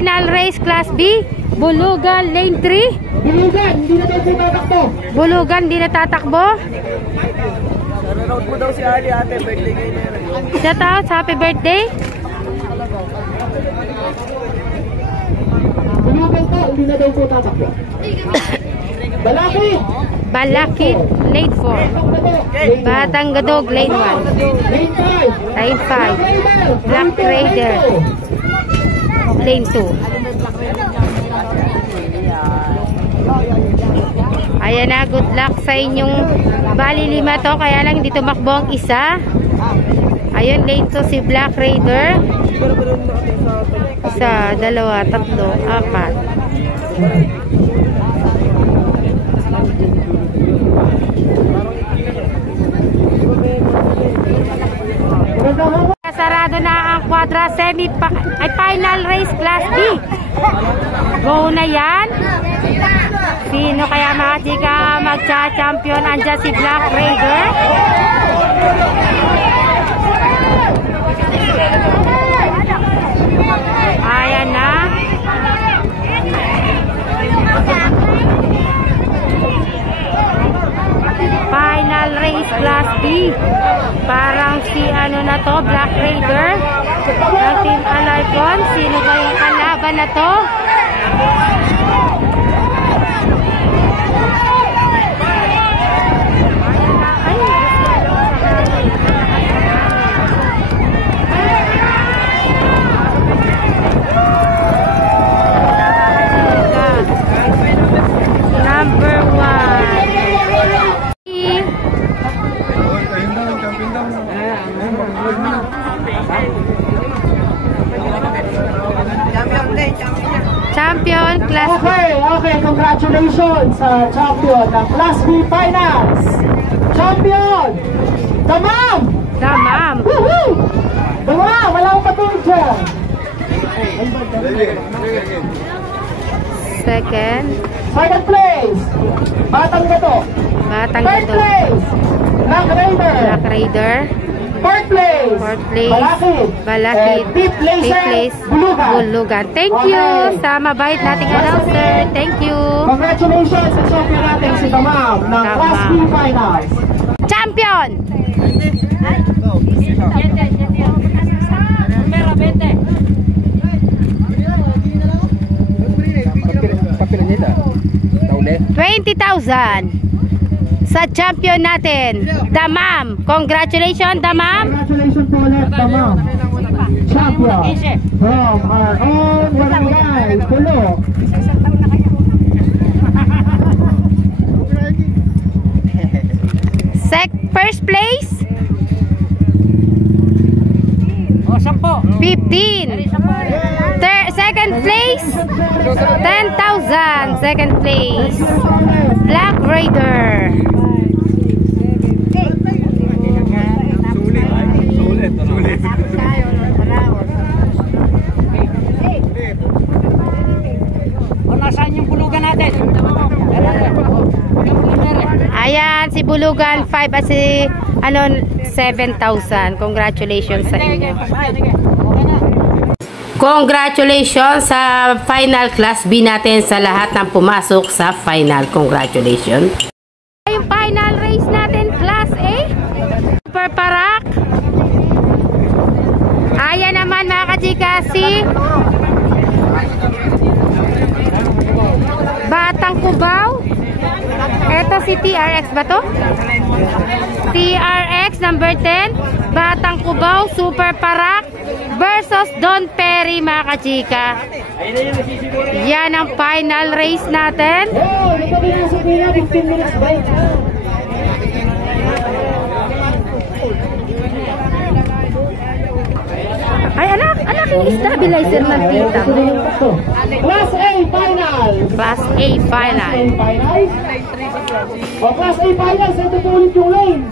final race Class B. Bulugan Lane 3. Bulugan, hindi na tayo tatakbo. Bulugan, hindi natatakbo. Shoutout mo daw si Ali, ate. Birthday kayo na yun. Shout out, happy birthday. Bulugan ka, hindi na daw po tatakbo. Balakid. Balakid, Lane 4. Batang Gadog, Lane 1. Lane 5. Lane 5. Black Raider, Lane 2. Ayan na, good luck sa inyong bali 5 to, kaya lang hindi tumakbo ang isa. Ayun, Lane 2 si Black Raider. 1, 2, 3, 4. Sarado na ang quadra final race Class B. Go na yan. Sino kaya mga chika magcha-champion? Andyan si Black Raider. Ayan na. Final race Class B. Parang si ano na to, Black Raider ng Team Alarcon. Sino ba yung kalaban na to? Number 1. Champion Class B. Okay, congratulations sa champion ng Class B Finals. Champion! Damam! Damam! Woohoo! Damam! Wala akong patulog dyan. Second place, Batang Gadog. Batang Third Gadog. place, Black Raider. Black Raider. Fourth place, Balakid. Fifth place, Bulugan. Thank you sa mabait nating announcer. Thank you. Congratulations sa champion natin si Damam ng Class B Finals. Champion! $20,000 sa champion natin, Damam. Congratulations, Damam. Congratulations po ulit, Damam. Champion from our own barangay, Pulo. First place? 15. Second place? 10,000. Second place, Black Raider. Nasaan yung bulugan natin? Ayan, si Bulugan 5 at si 7,000. Congratulations sa inyo. Congratulations sa final Class B natin, sa lahat ng pumasok sa final. Congratulations. Yung final race natin, Class A. Super Parak. Ayan naman mga kachika, si Batang Cubao. Ito si TRX ba to? TRX number 10. Batang Cubao, Super Parak versus Don Perry mga kachika. Yan ang final race natin. Ay anak yung stabilizer ng tita. Class A Finals. Class A Final. O Class A Finals, ito po ulit yung lane.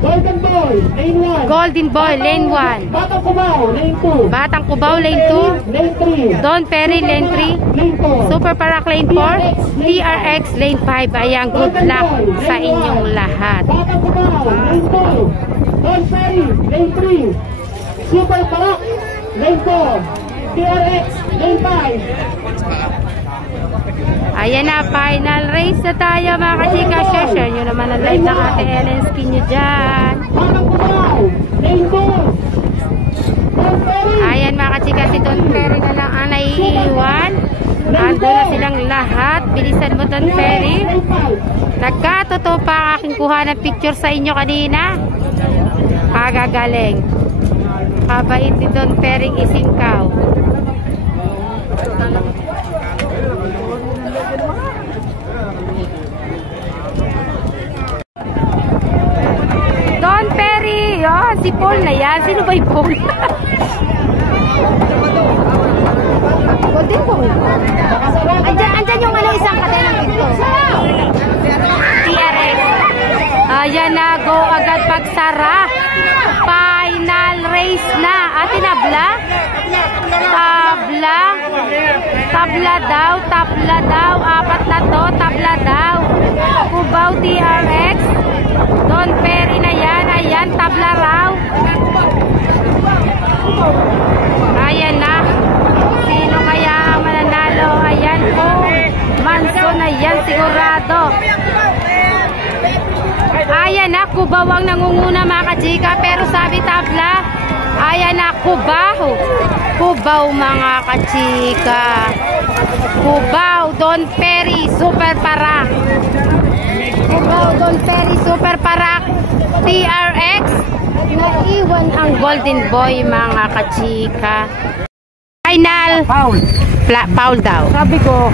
Golden Boy, lane 1. Golden Boy, lane 1. Batang Cubao, lane 2. Batang Cubao, lane 2. Lane 3. Don Perry, lane 3. Lane 4. Super Parak, lane 4. TRX, lane 5. Ayan, good luck sa inyong lahat. Batang Cubao, lane 2. Don Perry, lane 3. Super Parak, lane 4. TRX, game 5. Ayan na, final race na tayo mga kachika. Share nyo naman ang live ng Ate Ellen Skin nyo dyan. Parang Cubao, game 2. Ayan mga kachika, si Don Ferry na lang ang naiiwan. Ando na silang lahat. Bilisan mo Don Ferry. Nagkatotoo pa ang aking kuha ng picture sa inyo kanina. Kagagaling. Kabait ni Don Ferry Isingkaw. Don Ferry! Oh, si Paul na yan. Sino ba yung Paul? Golden Paul. Andyan yung isang kadenang pinto. TRX. Ayan na, go agad pagsara. Final race na. Tinabla? Tabla daw. Apat na to, tabla daw. Cubao TRX. Don Ferry na yan. Ayan, tabla raw. Ayan na. Sino kaya ang mananalo? Ayan po. Manso na yan, sigurado. Ayan na, Cubao ang nangunguna mga kachika. Pero sabi tabla, ayan na, Cubao. Cubao mga kachika. Cubao, Don Ferry, Super Parak. Cubao, Don Ferry, Super Parak. TRX, naiwan ang Golden Boy mga kachika. Final. Paul daw. Sabi ko,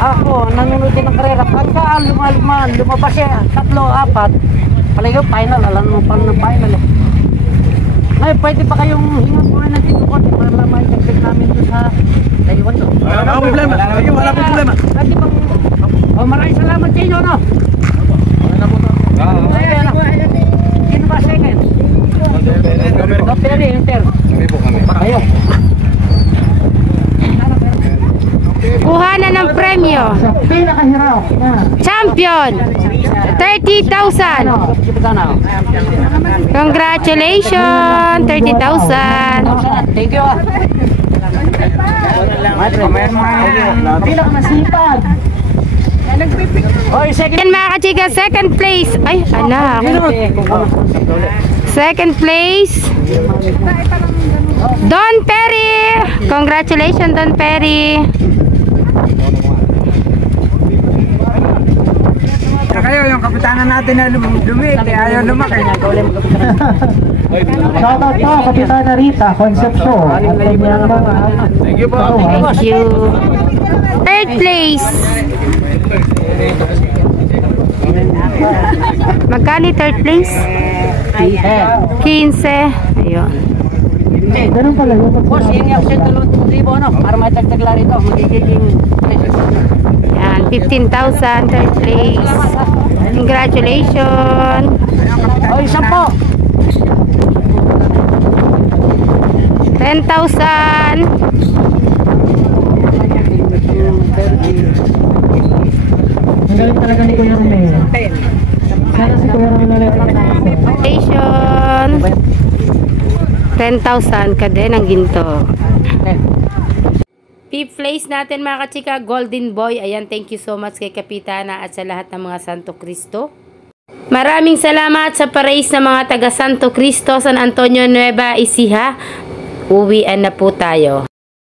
ako, nanonood din ng karera. Pagka lumabas siya, 3, 4. Palagi final, alam mo pa ng final eh. Ay, pwede pa kayong hingang muna ng dito konti para ma-check namin doon sa Taiwan to. Wala problema. Wala problema. Pwede bang... Oh, maraming salamat sa inyo, no? Ayan, no? Sino ba second? Dr. Enter. Ayo. Kuha na ng premyo. Sa pinakahirap na. Champion. 30,000. Congratulations. 30,000. Thank you. Pinakamasipag. Oh, second. Yan mga kachika, second place. Ay, anak. Second place. Don Ferry. Congratulations, Don Ferry. Kayo, yung kapitanan natin na lumik, kaya ayaw lumaki. Shoutout po, Kapitana Rita Concepcion. At kanyang mga... Thank you po. Thank you. Third place. Magkano third place? 15. Ayun. Ganun pala yung Boss, yung action 2,000, no? Para matagtag lang ito, magiging... Yan, 15,000 third place. Congratulations. Oh, isa po. 10,000. Ang galing talaga ni Kuya Romeo. Sana si Kuya Romeo Congratulations. 10,000 ka din ang ginto. Fifth place natin mga kachika, Golden Boy. Ayan, thank you so much kay Kapitana at sa lahat ng mga Santo Cristo. Maraming salamat sa parace ng mga taga Santo Cristo, San Antonio, Nueva Ecija. Uwian na po tayo.